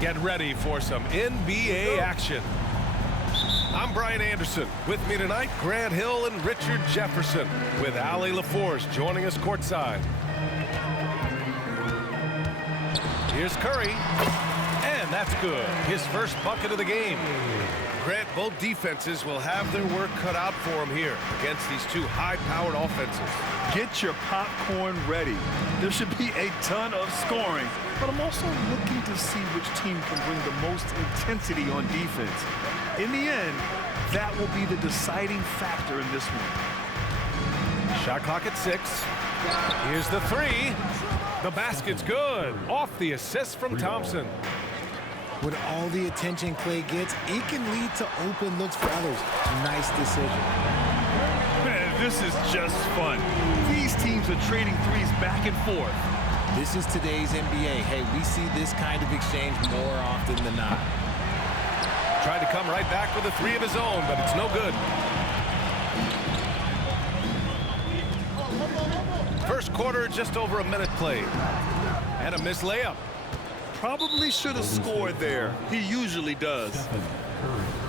Get ready for some NBA action. I'm Brian Anderson. With me tonight, Grant Hill and Richard Jefferson, with Allie LaForce joining us courtside. Here's Curry, and that's good. His first bucket of the game. Grant, both defenses will have their work cut out for them here against these two high-powered offenses. Get your popcorn ready. There should be a ton of scoring, but I'm also looking to see which team can bring the most intensity on defense. In the end, that will be the deciding factor in this one. Shot clock at 6. Here's the three. The basket's good. Off the assist from Thompson. With all the attention Clay gets, it can lead to open looks for others. Nice decision. Man, this is just fun. These teams are trading threes back and forth. This is today's NBA. Hey, we see this kind of exchange more often than not. Tried to come right back with a three of his own, but it's no good. First quarter, just over a minute played. And a missed layup. Probably should have scored there. He usually does.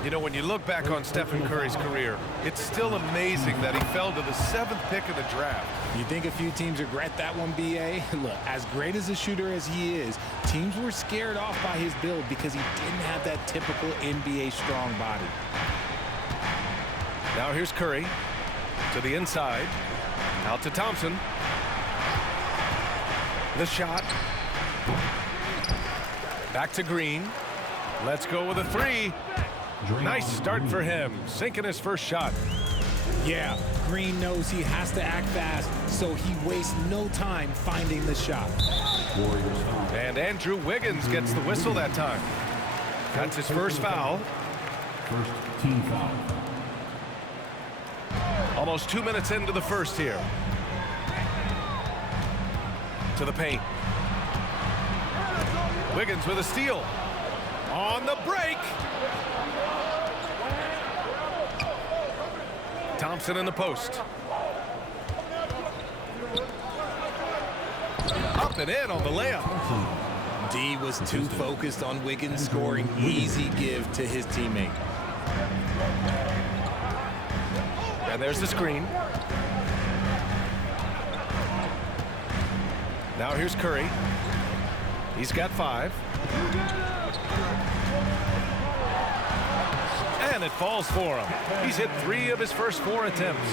You know, when you look back on Stephen Curry's career, it's still amazing that he fell to the 7th pick of the draft. You think a few teams regret that one, B.A.? Look, as great as a shooter as he is, teams were scared off by his build because he didn't have that typical NBA strong body. Now here's Curry to the inside. Out to Thompson. The shot. Back to Green. Let's go with a three. Nice start for him, sinking his first shot. Yeah, Green knows he has to act fast, so he wastes no time finding the shot. And Andrew Wiggins gets the whistle that time. That's his first foul. First team foul. Almost 2 minutes into the first here. To the paint. Wiggins with a steal. On the break. Thompson in the post. Up and in on the layup. D was too focused on Wiggins scoring. Easy give to his teammate. And there's the screen. Now here's Curry. He's got 5. And it falls for him. He's hit 3 of his first 4 attempts.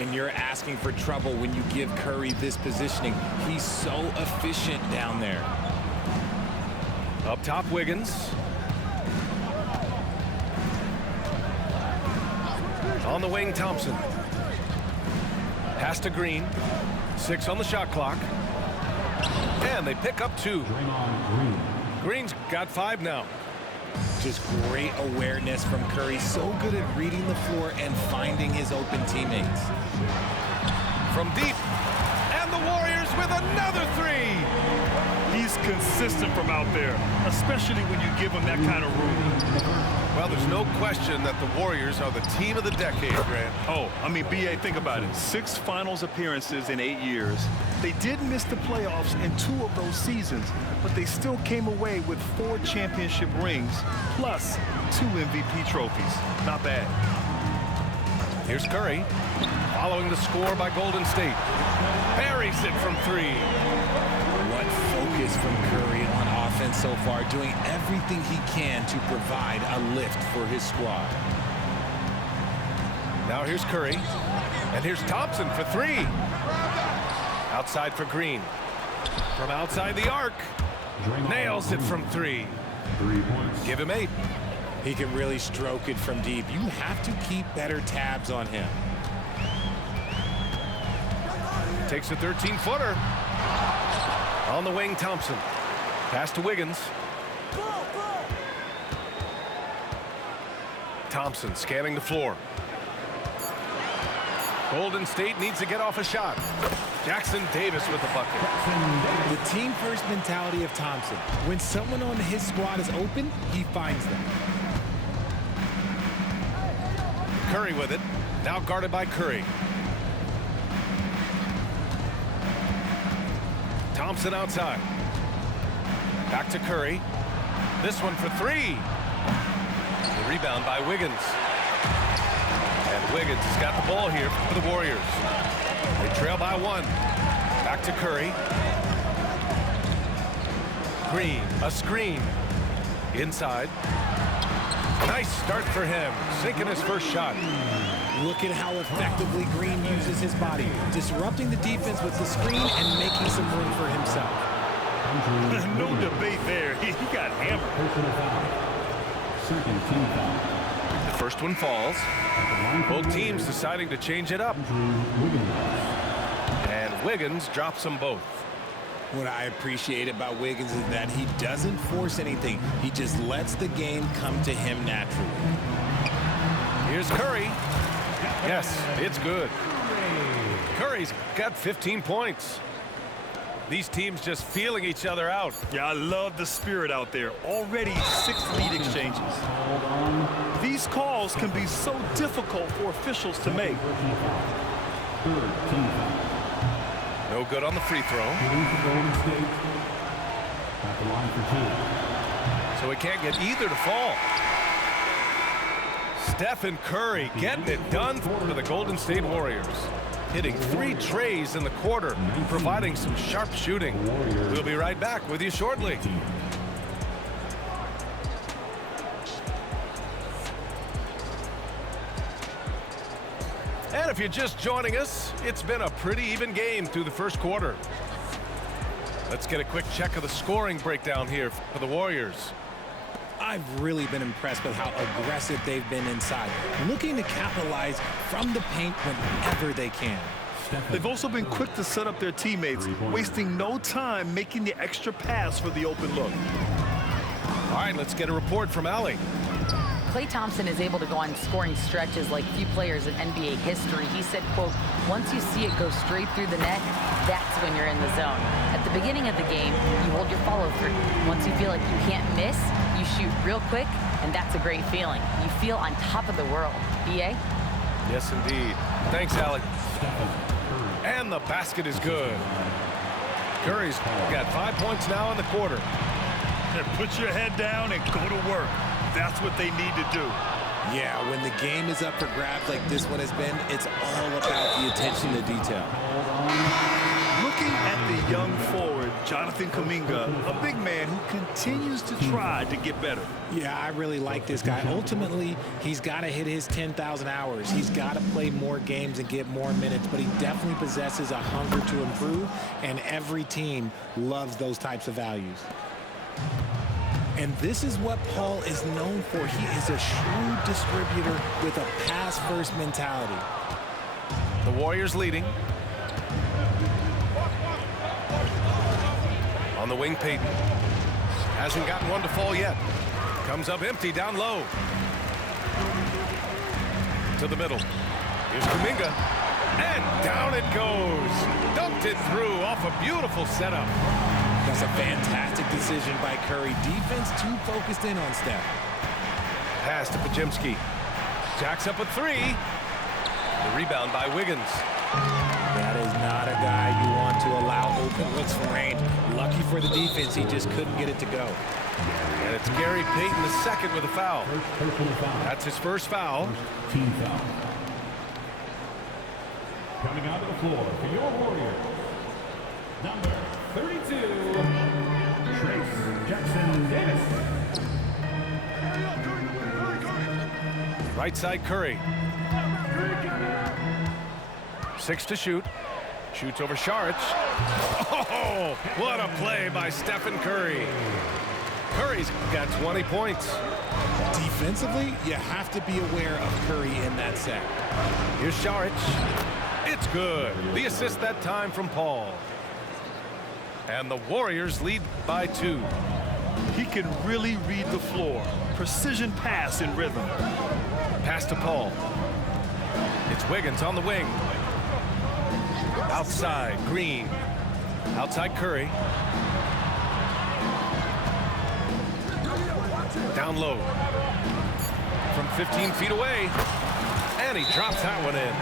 And you're asking for trouble when you give Curry this positioning. He's so efficient down there. Up top, Wiggins. On the wing, Thompson. Pass to Green. 6 on the shot clock. And they pick up 2. Green's got 5 now. Just great awareness from Curry. So good at reading the floor and finding his open teammates. From deep. And the Warriors with another 3. He's consistent from out there, especially when you give him that kind of room. Well, there's no question that the Warriors are the team of the decade, Grant. Oh, I mean, B.A., think about it. 6 finals appearances in 8 years. They did miss the playoffs in 2 of those seasons, but they still came away with 4 championship rings, plus 2 MVP trophies. Not bad. Here's Curry, following the score by Golden State. Buries it from 3. What focus from Curry on offense so far, doing everything he can to provide a lift for his squad. Now here's Curry, and here's Thompson for 3. Outside for Green. From outside the arc. Nails it from 3. 3 points. Give him 8. He can really stroke it from deep. You have to keep better tabs on him. Takes a 13-footer. On the wing, Thompson. Pass to Wiggins. Thompson scanning the floor. Golden State needs to get off a shot. Jackson Davis with the bucket. The team-first mentality of Thompson. When someone on his squad is open, he finds them. Curry with it. Now guarded by Curry. Thompson outside. Back to Curry. This one for three. The rebound by Wiggins. And Wiggins has got the ball here for the Warriors. They trail by one. Back to Curry. Green, a screen. Inside. Nice start for him. Sinking his first shot. Look at how effectively Green uses his body, disrupting the defense with the screen and making some room for himself. No debate there. He got hammered. Personal foul. Second team foul. The first one falls. Both teams deciding to change it up. And Wiggins drops them both. What I appreciate about Wiggins is that he doesn't force anything. He just lets the game come to him naturally. Here's Curry. Yes, it's good. Curry's got 15 points. These teams just feeling each other out. Yeah, I love the spirit out there. Already 6 lead exchanges. These calls can be so difficult for officials to make. Third team foul. No good on the free throw. Golden State at the line for 2. So he can't get either to fall. Stephen Curry getting it done for the Golden State Warriors. Hitting 3 trays in the quarter, providing some sharp shooting. We'll be right back with you shortly. And if you're just joining us, it's been a pretty even game through the first quarter. Let's get a quick check of the scoring breakdown here for the Warriors. I've really been impressed with how aggressive they've been inside, looking to capitalize from the paint whenever they can. They've also been quick to set up their teammates, wasting no time making the extra pass for the open look. All right, let's get a report from Allie. Klay Thompson is able to go on scoring stretches like few players in NBA history. He said, quote, once you see it go straight through the net, that's when you're in the zone. At the beginning of the game, you hold your follow through. Once you feel like you can't miss, you shoot real quick, and that's a great feeling. You feel on top of the world. BA? Yes, indeed. Thanks, Allie. And the basket is good. Curry's got 5 points now in the quarter. Put your head down and go to work. That's what they need to do. Yeah, when the game is up for grabs like this one has been, it's all about the attention to detail. Looking at the young forward, Jonathan Kuminga, a big man who continues to try to get better. Yeah, I really like this guy. Ultimately, he's got to hit his 10,000 hours. He's got to play more games and get more minutes, but he definitely possesses a hunger to improve, and every team loves those types of values. And this is what Paul is known for. He is a shrewd distributor with a pass-first mentality. The Warriors leading. On the wing, Payton. Hasn't gotten one to fall yet. Comes up empty down low. To the middle. Here's Kuminga. And down it goes. Dumped it through off a beautiful setup. That's a fantastic decision by Curry. Defense too focused in on Steph. Pass to Pajemski. Jacks up a 3. The rebound by Wiggins. That is not a guy you want to allow open looks from range. Lucky for the defense, he just couldn't get it to go. And it's Gary Payton the second with a foul. That's his first foul. Team foul. Coming out of the floor for your Warriors, number 32, Trace Jackson Davis. Right side Curry. 6 to shoot. Shoots over Saric. Oh, what a play by Stephen Curry. Curry's got 20 points. Defensively, you have to be aware of Curry in that set. Here's Saric. It's good. The assist that time from Paul. And the Warriors lead by 2. He can really read the floor. Precision pass in rhythm. Pass to Paul. It's Wiggins on the wing. Outside, Green. Outside, Curry. Down low. From 15 feet away. And he drops that one in.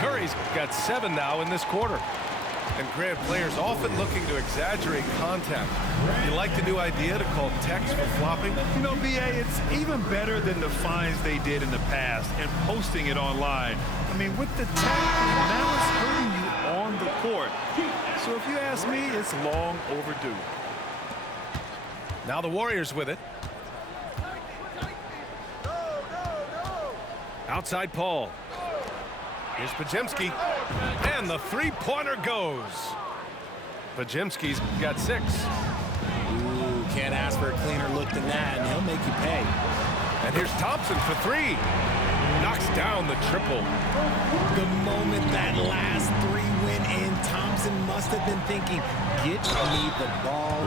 Curry's got 7 now in this quarter. And Grant, players often looking to exaggerate contact. You like the new idea to call text for flopping? You know, BA, it's even better than the fines they did in the past and posting it online. I mean, with the tech, now it's hurting you on the court. So if you ask me, it's long overdue. Now the Warriors with it. Outside Paul. Here's Pajemski. And the three-pointer goes. Pajemski's got 6. Ooh, can't ask for a cleaner look than that, and he'll make you pay. And here's Thompson for 3. Knocks down the triple. The moment that last 3 went in, Thompson must have been thinking, get me the ball,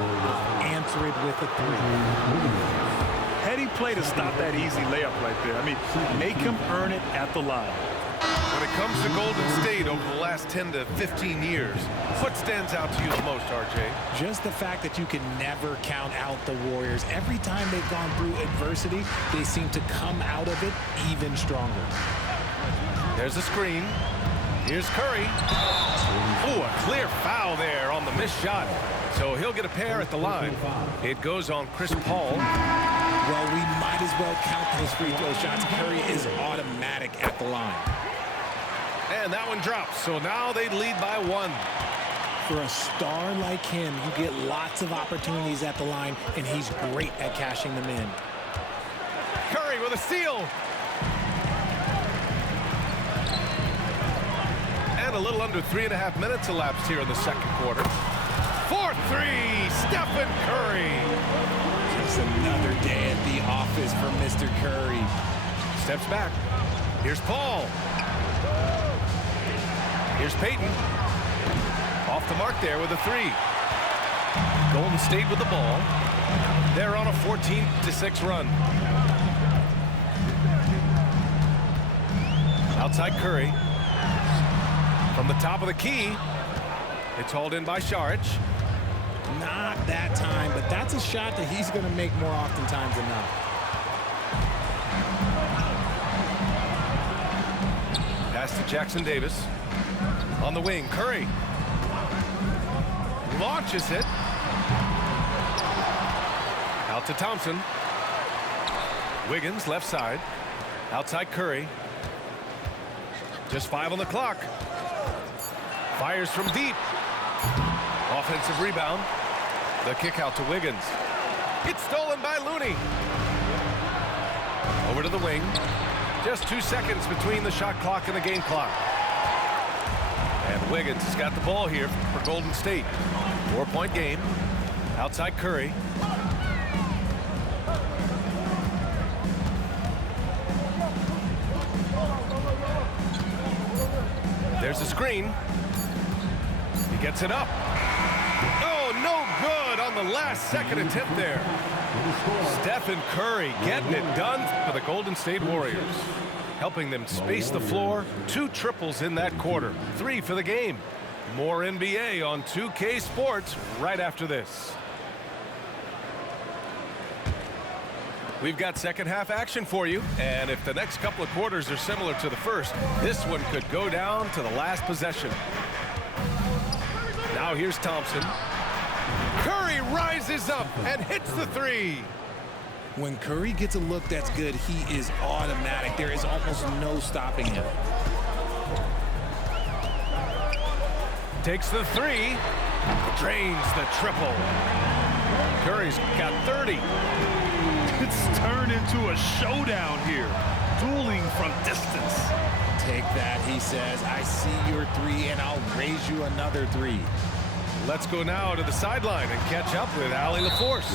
answer it with a 3. Heady play to stop that easy layup right there. I mean, make him earn it at the line. When it comes to Golden State over the last 10 to 15 years, what stands out to you the most, RJ? Just the fact that you can never count out the Warriors. Every time they've gone through adversity, they seem to come out of it even stronger. There's a screen. Here's Curry. Ooh, a clear foul there on the missed shot. So he'll get a pair at the line. It goes on Chris Paul. Well, we might as well count those free throw shots. Curry is automatic at the line. And that one drops. So now they lead by 1. For a star like him, you get lots of opportunities at the line, and he's great at cashing them in. Curry with a steal. And a little under 3.5 minutes elapsed here in the second quarter. 4-3, Stephen Curry. Just another day at the office for Mr. Curry. Steps back. Here's Paul. Here's Payton. Off the mark there with a 3. Golden State with the ball. They're on a 14-6 run. Outside Curry. From the top of the key. It's hauled in by Saric. Not that time, but that's a shot that he's going to make more oftentimes than not. Pass to Jackson Davis. On the wing, Curry. Launches it. Out to Thompson. Wiggins, left side. Outside Curry. Just 5 on the clock. Fires from deep. Offensive rebound. The kick out to Wiggins. It's stolen by Looney. Over to the wing. Just 2 seconds between the shot clock and the game clock. And Wiggins has got the ball here for Golden State. 4-point game. Outside Curry. There's a screen. He gets it up. Oh, no good on the last second attempt there. Stephen Curry getting it done for the Golden State Warriors. Helping them space the floor. 2 triples in that quarter. 3 for the game. More NBA on 2K Sports right after this. We've got second half action for you, and if the next couple of quarters are similar to the first, this one could go down to the last possession. Now here's Thompson. Curry rises up and hits the 3. When Curry gets a look that's good, he is automatic. There is almost no stopping him. Takes the 3, drains the triple. Curry's got 30. It's turned into a showdown here. Dueling from distance. Take that, he says. I see your 3, and I'll raise you another 3. Let's go now to the sideline and catch up with Allie LaForce.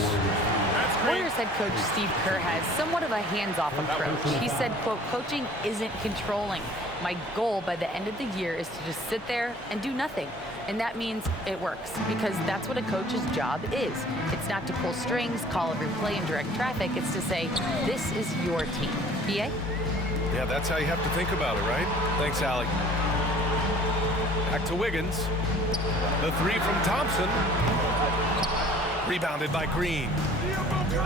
Warriors head coach Steve Kerr has somewhat of a hands-off approach. He said, quote, coaching isn't controlling. My goal by the end of the year is to just sit there and do nothing. And that means it works, because that's what a coach's job is. It's not to pull strings, call every play, and direct traffic. It's to say, this is your team. BA? Yeah, that's how you have to think about it, right? Thanks, Allie. Back to Wiggins. The 3 from Thompson. Rebounded by Green.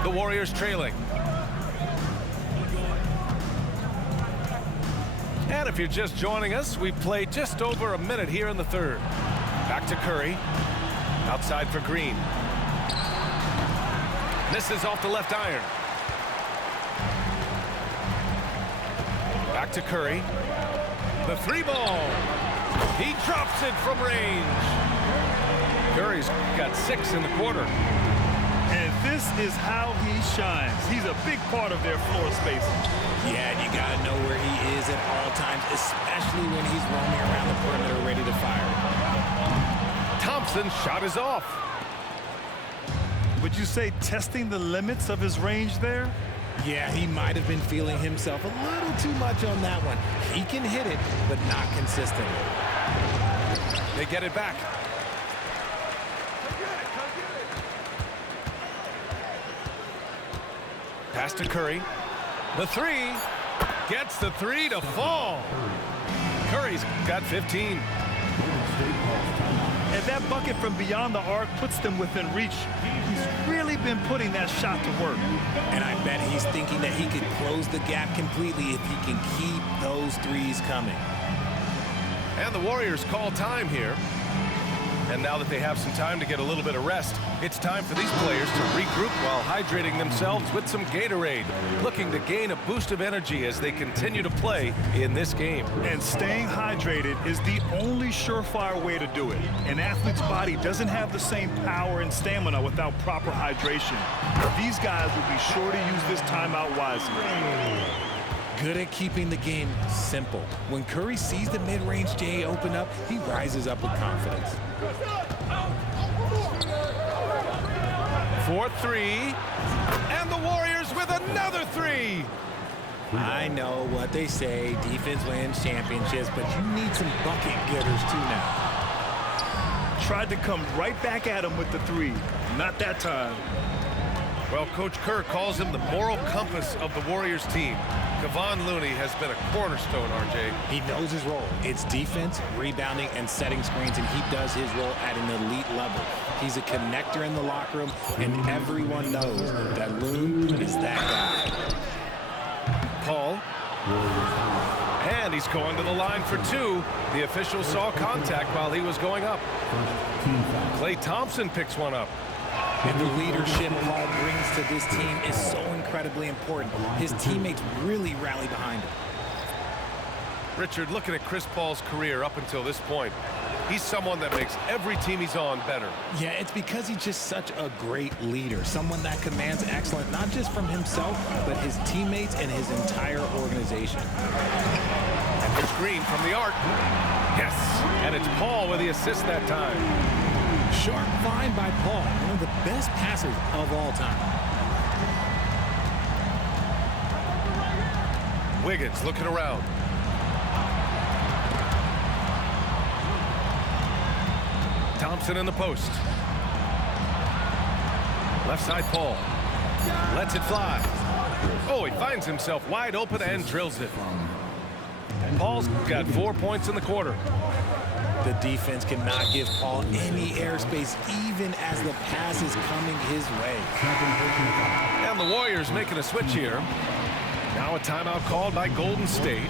The Warriors trailing. And if you're just joining us, we played just over a minute here in the third. Back to Curry. Outside for Green. Misses off the left iron. Back to Curry. The three ball. He drops it from range. Curry's got 6 in the quarter. And this is how he shines. He's a big part of their floor spacing. Yeah, you got to know where he is at all times, especially when he's roaming around the perimeter ready to fire. Thompson's shot is off. Would you say testing the limits of his range there? Yeah, he might have been feeling himself a little too much on that one. He can hit it, but not consistently. They get it back. Pass to Curry. The three. Gets the three to fall. Curry's got 15. And that bucket from beyond the arc puts them within reach. He's really been putting that shot to work. And I bet he's thinking that he could close the gap completely if he can keep those threes coming. And the Warriors call time here. And now that they have some time to get a little bit of rest, it's time for these players to regroup while hydrating themselves with some Gatorade, looking to gain a boost of energy as they continue to play in this game. And staying hydrated is the only surefire way to do it. An athlete's body doesn't have the same power and stamina without proper hydration. These guys will be sure to use this timeout wisely. Good at keeping the game simple. When Curry sees the mid-range J open up, he rises up with confidence. 4-3, and the Warriors with another three. I know what they say, defense wins championships, but you need some bucket getters too now. Tried to come right back at him with the three. Not that time. Well, Coach Kerr calls him the moral compass of the Warriors team. Kevon Looney has been a cornerstone, RJ. He knows his role. It's defense, rebounding, and setting screens, and he does his role at an elite level. He's a connector in the locker room, and everyone knows that Loon is that guy. Paul. And he's going to the line for 2. The official saw contact while he was going up. Klay Thompson picks one up. And the leadership Paul brings to this team is so incredibly important. His teammates really rally behind him. Richard, looking at Chris Paul's career up until this point, he's someone that makes every team he's on better. Yeah, it's because he's just such a great leader, someone that commands excellence, not just from himself, but his teammates and his entire organization. And there's Green from the arc. Yes, and it's Paul with the assist that time. Sharp find by Paul, one of the best passers of all time. Wiggins looking around. Thompson in the post. Left side Paul. Lets it fly. Oh, he finds himself wide open and drills it. Paul's got 4 points in the quarter. The defense cannot give Paul any airspace, even as the pass is coming his way. And the Warriors making a switch here. Now a timeout called by Golden State.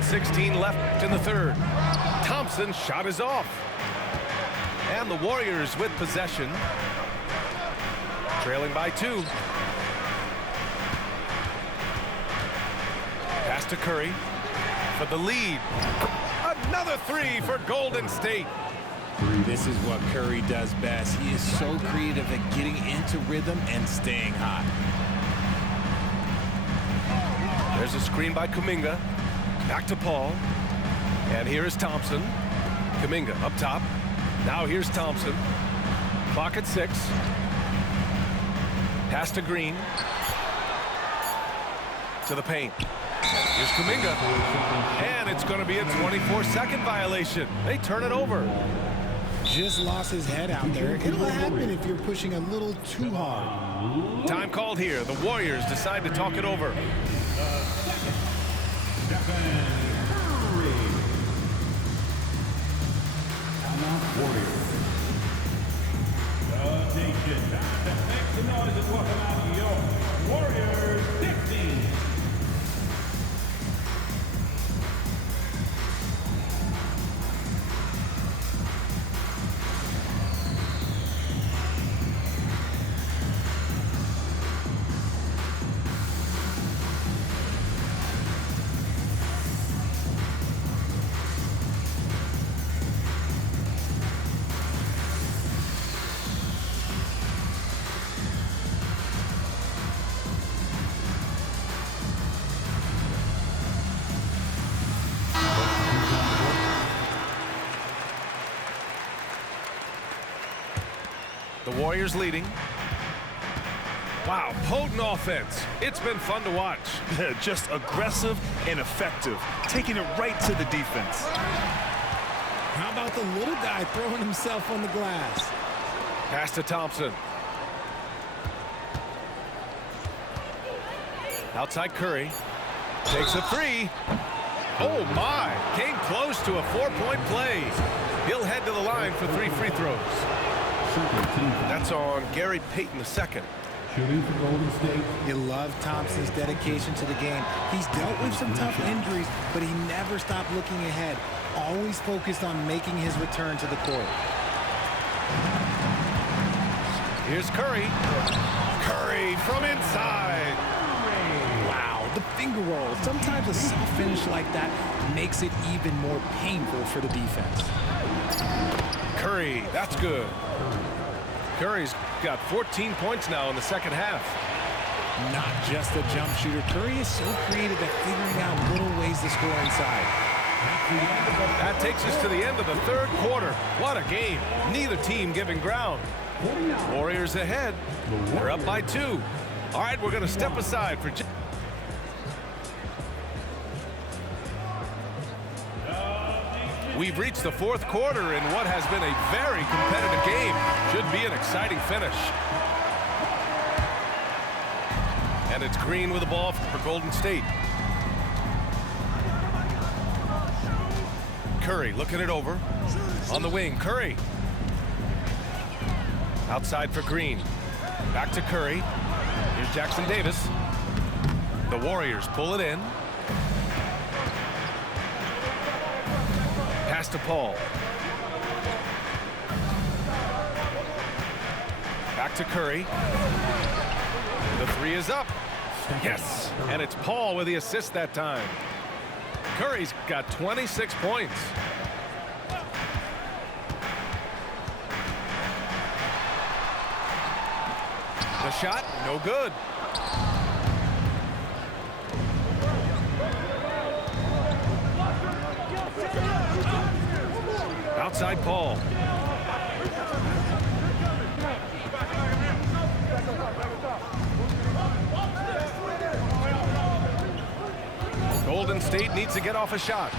1:16 left in the third. Thompson's shot is off. And the Warriors with possession. Trailing by 2. Pass to Curry for the lead. Another 3 for Golden State. This is what Curry does best. He is so creative at getting into rhythm and staying hot. There's a screen by Kuminga. Back to Paul. And here is Thompson. Kuminga up top. Now here's Thompson. Clock at 6. Pass to Green. To the paint. Here's Kuminga. And it's going to be a 24-second violation. They turn it over. Just lost his head out there. It'll happen if you're pushing a little too hard. Time called here. The Warriors decide to talk it over. Make some noise and welcome out your Warriors 16. The Warriors leading. Wow, potent offense. It's been fun to watch. Just aggressive and effective, taking it right to the defense. How about the little guy throwing himself on the glass? Pass to Thompson. Outside Curry. Takes a 3. Oh my, came close to a 4-point play. He'll head to the line for 3 free throws. That's on Gary Payton II. Shooting for Golden State. You love Thompson's dedication to the game. He's dealt with some tough injuries, but he never stopped looking ahead. Always focused on making his return to the court. Here's Curry. Curry from inside. Wow, the finger roll. Sometimes a soft finish like that makes it even more painful for the defense. Curry, that's good. Curry's got 14 points now in the second half. Not just a jump shooter. Curry is so creative at figuring out little ways to score inside. That takes us to the end of the third quarter. What a game. Neither team giving ground. Warriors ahead. They're up by 2. All right, we're going to step aside for just... We've reached the fourth quarter in what has been a very competitive game. Should be an exciting finish. And it's Green with the ball for Golden State. Curry looking it over. On the wing, Curry. Outside for Green. Back to Curry. Here's Jackson Davis. The Warriors pull it in. Pass to Paul. Back to Curry. The 3 is up. Yes, and it's Paul with the assist that time. Curry's got 26 points. The shot, no good. Outside Paul. Golden State needs to get off a shot.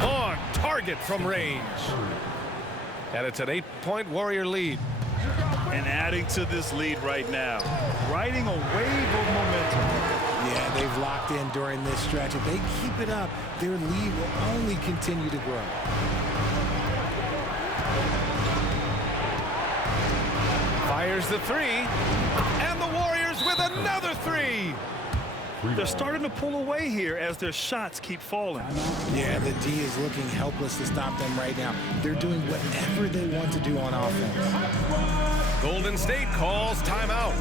On target from range. And it's an 8-point Warrior lead. And adding to this lead right now, riding a wave of momentum. Yeah, they've locked in during this stretch. If they keep it up, their lead will only continue to grow. Fires the 3. And the Warriors with another 3. They're starting to pull away here as their shots keep falling. Yeah, the D is looking helpless to stop them right now. They're doing whatever they want to do on offense. Golden State calls timeout.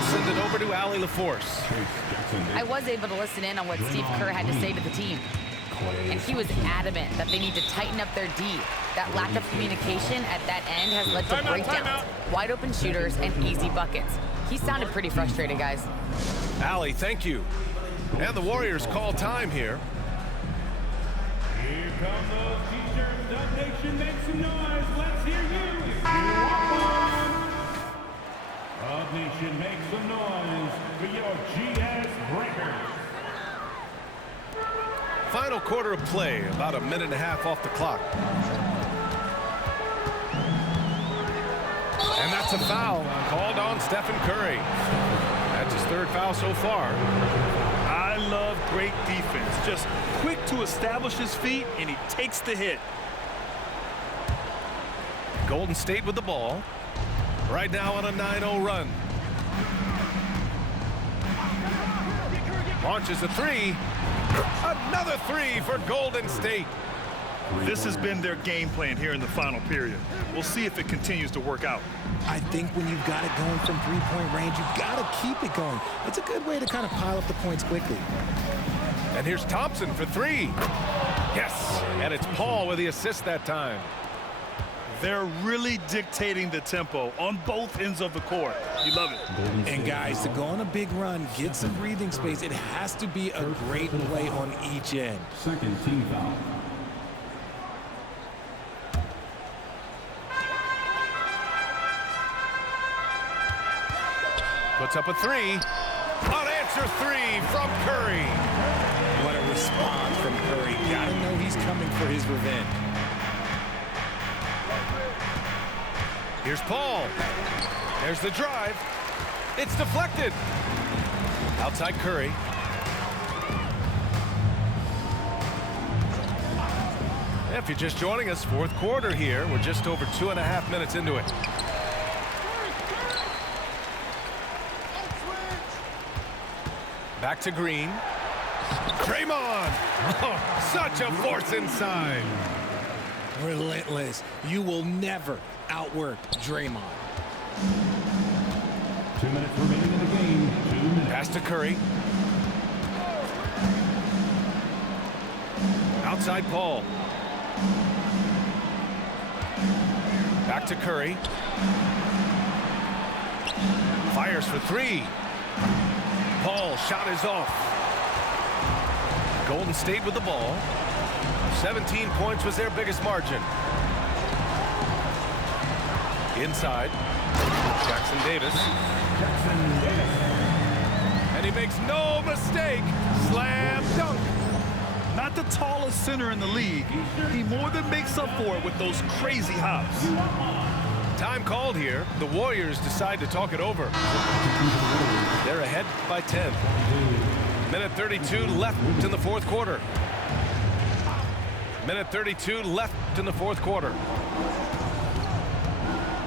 Send it over to Allie LaForce. I was able to listen in on what Steve Kerr had to say to the team. And he was adamant that they need to tighten up their D. That lack of communication at that end has led to breakdowns, wide open shooters, and easy buckets. He sounded pretty frustrated, guys. Allie, thank you. And the Warriors call time here. Here come those T-shirts. Dub Nation, make some noise. Let's hear you. If you want one. Dub Nation, make some noise for your GS Breakers. Final quarter of play, about a minute and a half off the clock. And that's a foul called on Stephen Curry. That's his third foul so far. I love great defense. Just quick to establish his feet, and he takes the hit. Golden State with the ball. Right now on a 9-0 run. Launches a three. Another three for Golden State. This has been their game plan here in the final period. We'll see if it continues to work out. I think when you've got it going from three-point range, you've got to keep it going. It's a good way to kind of pile up the points quickly. And here's Thompson for three. Yes, and it's Paul with the assist that time. They're really dictating the tempo on both ends of the court. You love it. And guys, to go on a big run, get some breathing space, it has to be a great play on each end. Second team foul. Puts up a three. Unanswered three from Curry. What a response from Curry. Gotta know he's coming for his revenge. Here's Paul. There's the drive. It's deflected. Outside Curry. If you're just joining us, fourth quarter here. We're just over 2.5 minutes into it. Back to Green. Draymond. Oh, such a force inside. Relentless. You will never outwork Draymond. 2 minutes remaining in the game. 2 minutes. Pass to Curry. Outside Paul. Back to Curry. Fires for three. Paul shot is off. Golden State with the ball. 17 points was their biggest margin. Inside. Jackson Davis. And he makes no mistake. Slam dunk. Not the tallest center in the league. He more than makes up for it with those crazy hops. Time called here. The Warriors decide to talk it over. They're ahead by 10. Minute 32 left in the fourth quarter. Minute 32 left in the fourth quarter.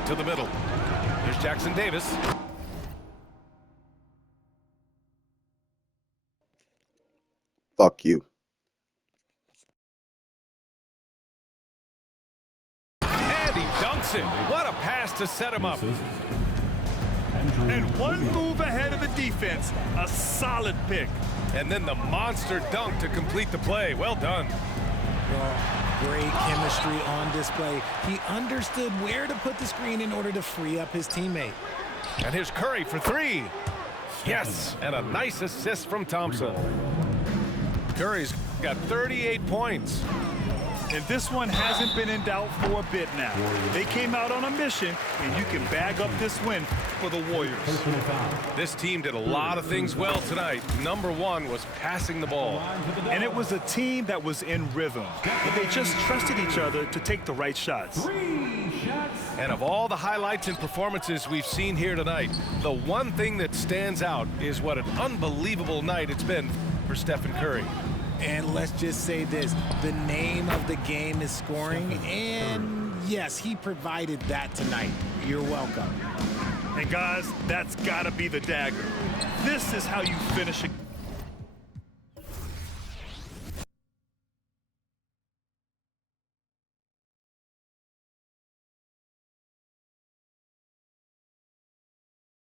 To the middle. Here's Jackson Davis. Fuck you. And he dunks it. What a pass to set him up. And one move ahead of the defense. A solid pick. And then the monster dunk to complete the play. Well done. Well, great chemistry on display. He understood where to put the screen in order to free up his teammate. And here's Curry for three. Yes, and a nice assist from Thompson. Curry's got 38 points. And this one hasn't been in doubt for a bit now. They came out on a mission, and you can bag up this win for the Warriors. This team did a lot of things well tonight. Number one was passing the ball. And it was a team that was in rhythm. And they just trusted each other to take the right shots. And of all the highlights and performances we've seen here tonight, the one thing that stands out is what an unbelievable night it's been for Stephen Curry. And let's just say this, the name of the game is scoring, and yes, he provided that tonight. You're welcome. And guys, that's gotta be the dagger. This is how you finish a